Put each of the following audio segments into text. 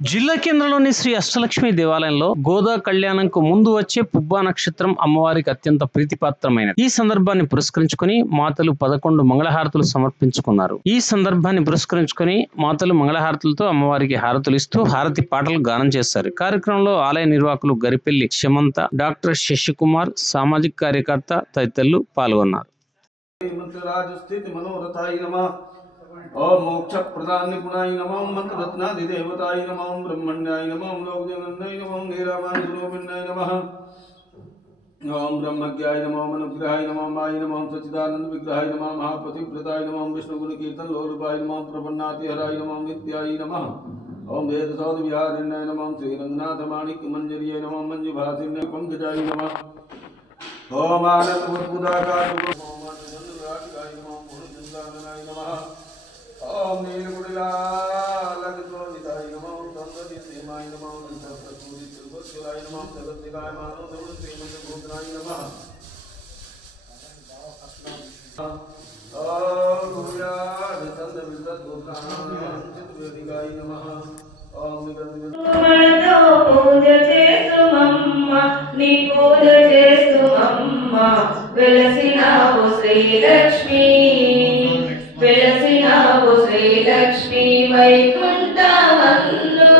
జిల్లా కేంద్రంలోని శ్రీ అష్టలక్ష్మి దేవాలయంలో గోదా కళ్యాణంకు ముందు వచ్చే పుబ్బా నక్షత్రం అమ్మవారికి అత్యంత ప్రీతిపాత్రమైనది. ఈ సందర్భాన్ని పురస్కరించుకుని మాతలు 11 మంగళహారతులు సమర్పించుకున్నారు. ఈ సందర్భాన్ని పురస్కరించుకుని మాతలు మంగళహారతులతో అమ్మవారికి హారతులు ఇస్తూ హారతి పాటలు గానం చేశారు. కార్యక్రమంలో ఆలయ నిర్వాహకులు గరిపెల్లి శమంత, డాక్టర్ శశికుమార్, సామాజిక కార్యకర్త తదితరులు పాల్గొన్నారు. ओम मोक्ष प्रदान निपुणाय नमः मंत्ररत्नादि देवताय नमः ब्रह्मण्याय नमः लोकजनन्याय नमः नीरामानुरूपिण्याय नमः ओम ब्रह्मज्ञाय नमः मनुग्रहाय नमः माय नमः सच्चिदानंद विग्रहाय नमः महापतिव्रताय नमः विष्णु गुण कीर्तन लोलुपाय नमः प्रपन्नातिहराय नमः नित्याय नमः ओम वेदसौध विहारिण्याय नमः श्री रंगनाथ माणिक्य मंजरीय नमः मंजुभासिन्याय पंकजाय नमः ओम आनंद बुद्धाकार ओम आनंदराजगाय नमः पुरुषाय नमः ओम नीलकुटिलालकतोदिताय नमः दंडति श्रीमाय नमः नित्यप्रसूदि त्रिभुजलाय नमः जगद्दिगाय मानव देव श्रीमद्भूतनाय नमः ओम गुरुराज चंद्र विद्वद्भूतानां चित्तवेदिकाय नमः ओम निगंधो पूज చేస్తుమమ్మ నీ పూజ చేస్తుమమ్మ వెలసినావు శ్రీలక్ష్మి వెలసినావు శ్రీలక్ష్మి వైకుంఠమందు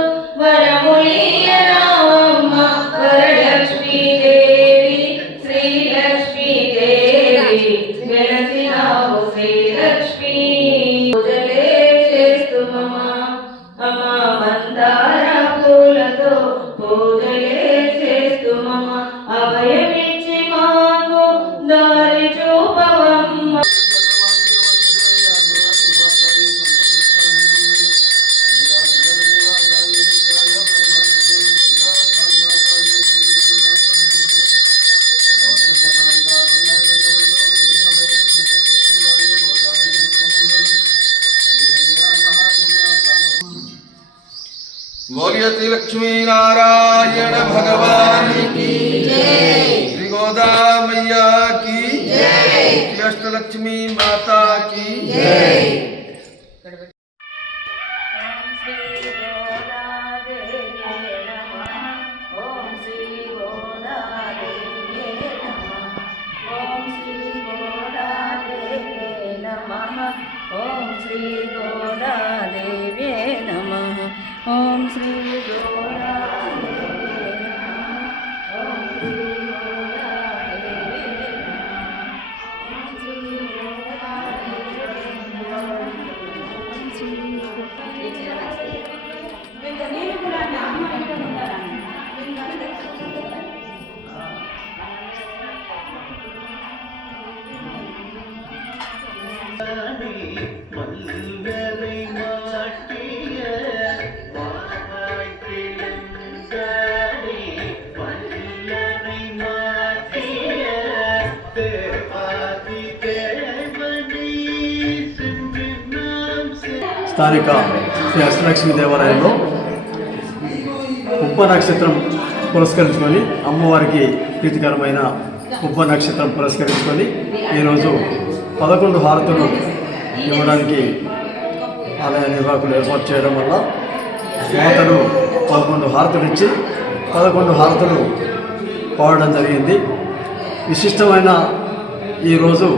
వరములీయరామమ్మ వరలక్ష్మీ దేవి శ్రీలక్ష్మీ దేవి వెలసినావు శ్రీలక్ష్మి పూజలే చేస్తుమమ్మ అమ్మ మందార పూలతో పూజలే చేస్తుమమ్మ అభయమిచ్చి మాకు దారి చూపవమ్మ बोलिए श्री लक्ष्मी नारायण भगवान की जय, श्री गोदा मैया की जय, श्री अष्टलक्ष्मी माता की जय। ओम श्री गोदा देवी नमः ओम श्री गोदा देवी नमः ओम श्री गोदा देवी नमः ओम श्री गोदा देवी नमः ओम श्री స్థానిక శ్రీ అష్టలక్ష్మి దేవాలయంలో పుబ్బ నక్షత్రం పురస్కరించుకొని అమ్మవారికి ప్రీతికరమైన పుబ్బ నక్షత్రం పురస్కరించుకొని ఈరోజు 11 హారతులు ఇవ్వడానికి ఆలయ నిర్వాహకులు ఏర్పాటు చేయడం వల్ల మాతలు 11 హారతులు ఇచ్చి 11 హారతులు పాడడం జరిగింది. విశిష్టమైన ఈరోజు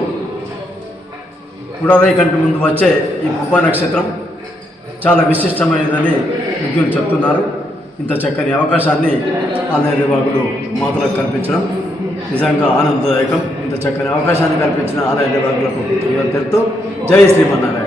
పుడరై కంటి ముందు వచ్చే ఈ పుబ్బా నక్షత్రం చాలా విశిష్టమైనదని విజ్ఞులు చెప్తున్నారు. ఇంత చక్కని అవకాశాన్ని ఆలయ నిర్వాహకులు మాతలకు కల్పించడం నిజంగా ఆనందదాయకం. ఇంత చక్కని అవకాశాన్ని కల్పించిన ఆలయ నిర్వాహకులకు తెలుపుతూ జై శ్రీమన్నారాయణ.